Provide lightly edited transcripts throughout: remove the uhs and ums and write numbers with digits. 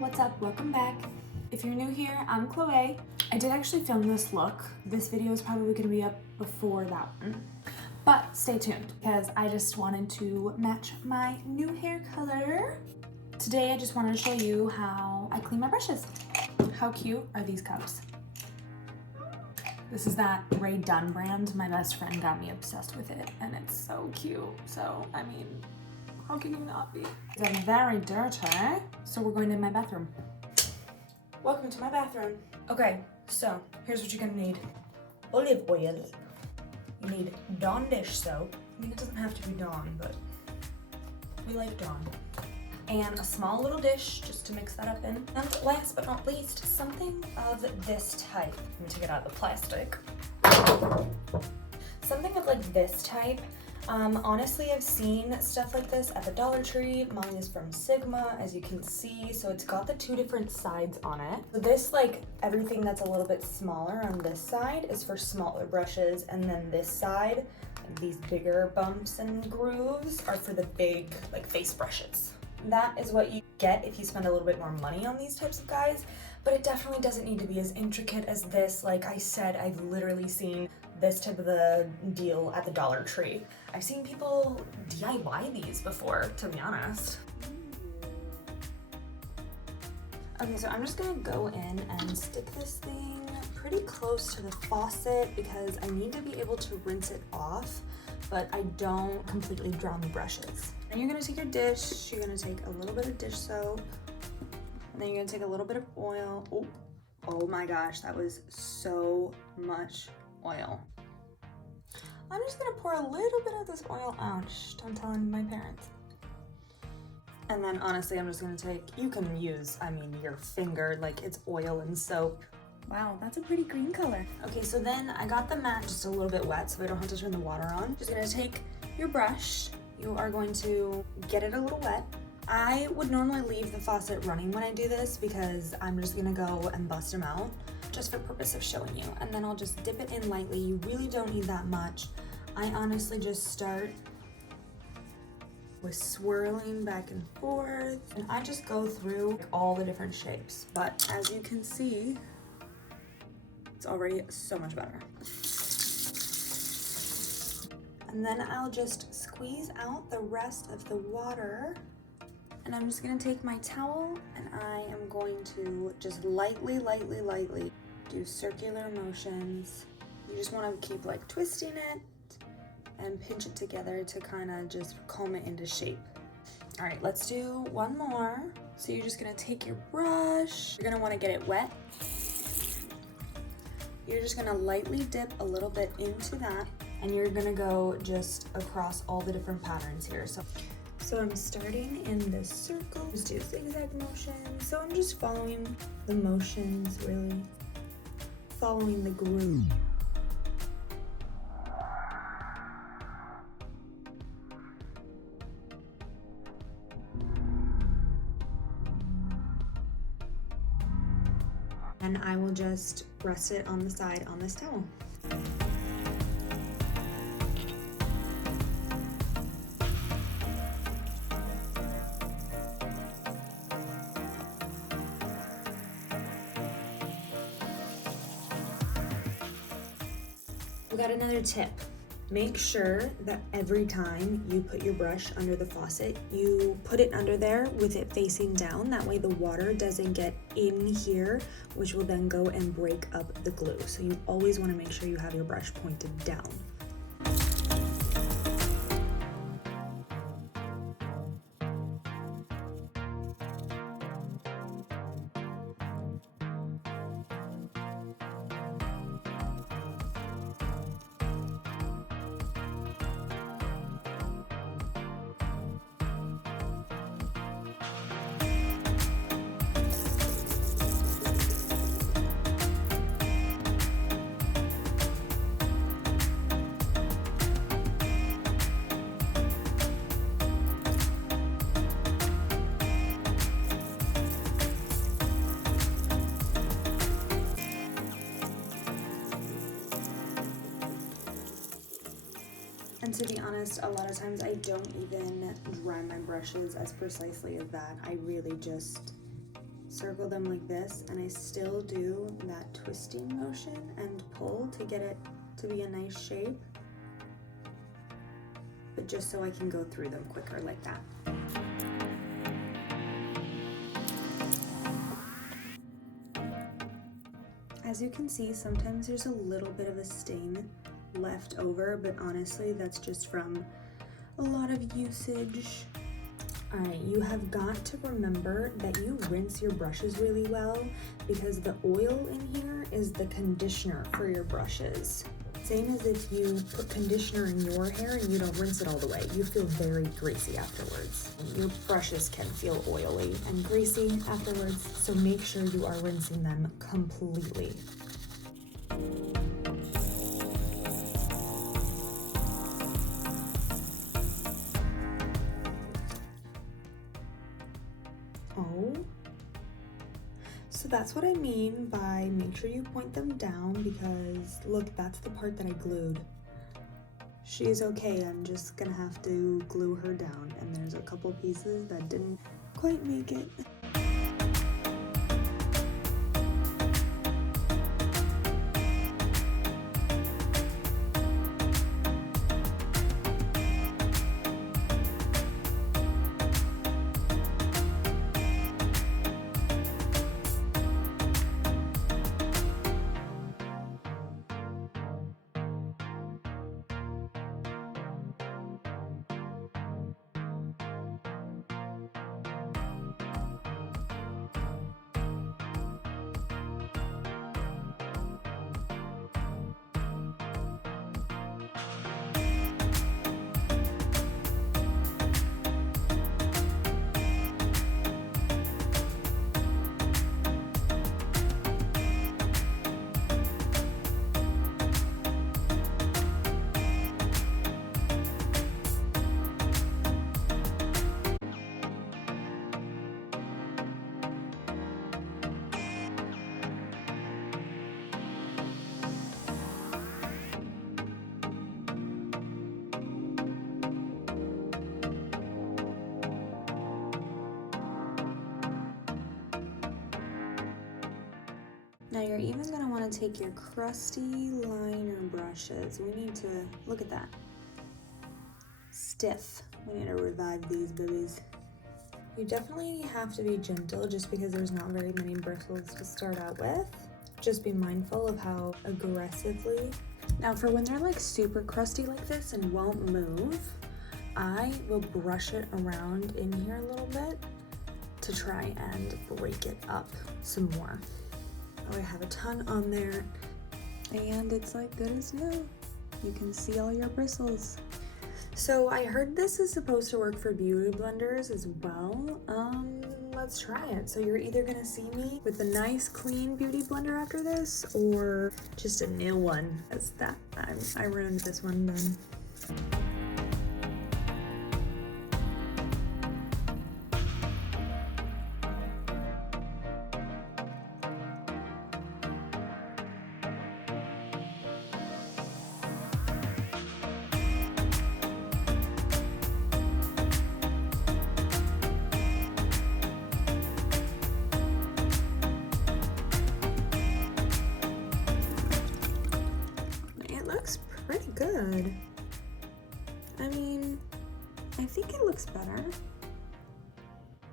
what's up? Welcome back. If you're new here, I'm Chloe. I did actually film this look. This video is probably going to be up before that one. But stay tuned because I just wanted to match my new hair color. Today I just wanted to show you how I clean my brushes. How cute are these cups? This is that Ray Dunn brand. My best friend got me obsessed with it and it's so cute. So, I mean, how can you not be? I'm very dirty, so we're going to my bathroom. Welcome to my bathroom. Okay, so here's what you're gonna need. Olive oil. You need Dawn dish soap. I mean, it doesn't have to be Dawn, but we like Dawn. And a small little dish just to mix that up in. And last but not least, something of this type. Let me take it out of the plastic. Something of like this type. Honestly, I've seen stuff like this at the Dollar Tree. Mine is from Sigma, as you can see. So it's got the two different sides on it. So this, like everything that's a little bit smaller on this side is for smaller brushes. And then this side, like these bigger bumps and grooves are for the big like face brushes. That is what you get if you spend a little bit more money on these types of guys. But it definitely doesn't need to be as intricate as this. Like I said, I've literally seen this type of a deal at the Dollar Tree. I've seen people DIY these before, to be honest. Okay, so I'm just gonna go in and stick this thing pretty close to the faucet because I need to be able to rinse it off, but I don't completely drown the brushes. And you're gonna take your dish, you're gonna take a little bit of dish soap, and then you're gonna take a little bit of oil. Oh my gosh, that was so much oil. I'm just gonna pour a little bit of this oil out. Shh, don't tell any of my parents. And then honestly, I'm just gonna take, you can use, I mean, your finger, like it's oil and soap. Wow, that's a pretty green color. Okay, so then I got the mat just a little bit wet so I don't have to turn the water on. Just gonna take your brush. You are going to get it a little wet. I would normally leave the faucet running when I do this because I'm just gonna go and bust them out just for purpose of showing you. And then I'll just dip it in lightly. You really don't need that much. I honestly just start with swirling back and forth. And I just go through all the different shapes. But as you can see, it's already so much better. And then I'll just squeeze out the rest of the water. And I'm just gonna take my towel and I am going to just lightly do circular motions. You just wanna keep like twisting it and pinch it together to kind of just comb it into shape. All right, let's do one more. So you're just gonna take your brush. You're gonna wanna get it wet. You're just gonna lightly dip a little bit into that and you're gonna go just across all the different patterns here. So I'm starting in this circle, just do zigzag motions. So I'm just following the motions, really. Following the groove. And I will just rest it on the side on this towel. We got another tip. Make sure that every time you put your brush under the faucet, you put it under there with it facing down. That way the water doesn't get in here, which will then go and break up the glue. So you always want to make sure you have your brush pointed down. And to be honest, a lot of times I don't even dry my brushes as precisely as that. I really just circle them like this, and I still do that twisting motion and pull to get it to be a nice shape, but just so I can go through them quicker like that. As you can see, sometimes there's a little bit of a stain left over, but honestly, that's just from a lot of usage. All right, you have got to remember that you rinse your brushes really well, because the oil in here is the conditioner for your brushes. Same as if you put conditioner in your hair and you don't rinse it all the way. You feel very greasy afterwards. Your brushes can feel oily and greasy afterwards, so make sure you are rinsing them completely. Oh. So that's what I mean by make sure you point them down, because look, that's the part that I glued. She's okay, I'm just gonna have to glue her down, and there's a couple pieces that didn't quite make it. Now you're even going to want to take your crusty liner brushes. We need to, look at that. Stiff. We need to revive these babies. You definitely have to be gentle just because there's not very many bristles to start out with. Just be mindful of how aggressively. Now for when they're like super crusty like this and won't move, I will brush it around in here a little bit to try and break it up some more. I have a ton on there, and it's like good as new. You can see all your bristles. So I heard this is supposed to work for beauty blenders as well. Let's try it. So you're either gonna see me with a nice clean beauty blender after this, or just a new one. That's that. I ruined this one then. Pretty good. I mean, I think it looks better.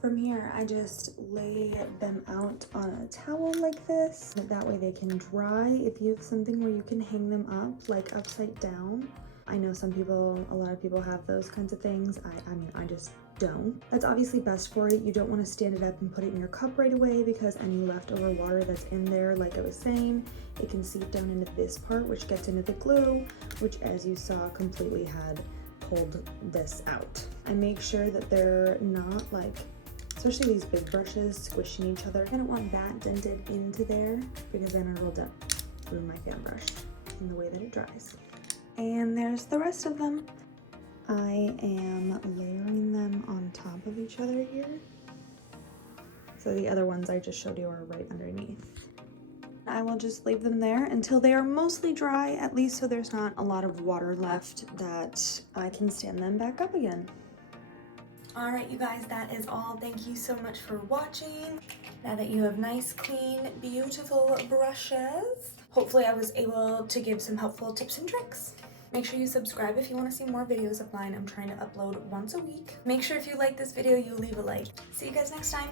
From here, I just lay them out on a towel like this. That way they can dry. If you have something where you can hang them up, like upside down. I know a lot of people have those kinds of things. I mean, I just don't. That's obviously best for it. You don't want to stand it up and put it in your cup right away, because any leftover water that's in there, like I was saying, it can seep down into this part, which gets into the glue, which, as you saw, completely had pulled this out. I make sure that they're not like, especially these big brushes, squishing each other. I don't want that dented into there, because then it'll ruin my fan brush in the way that it dries. And there's the rest of them. I am layering them on top of each other here. So the other ones I just showed you are right underneath. I will just leave them there until they are mostly dry, at least so there's not a lot of water left, that I can stand them back up again. Alright, you guys, that is all. Thank you so much for watching. Now that you have nice, clean, beautiful brushes, hopefully I was able to give some helpful tips and tricks. Make sure you subscribe if you want to see more videos of mine. I'm trying to upload once a week. Make sure if you like this video, you leave a like. See you guys next time.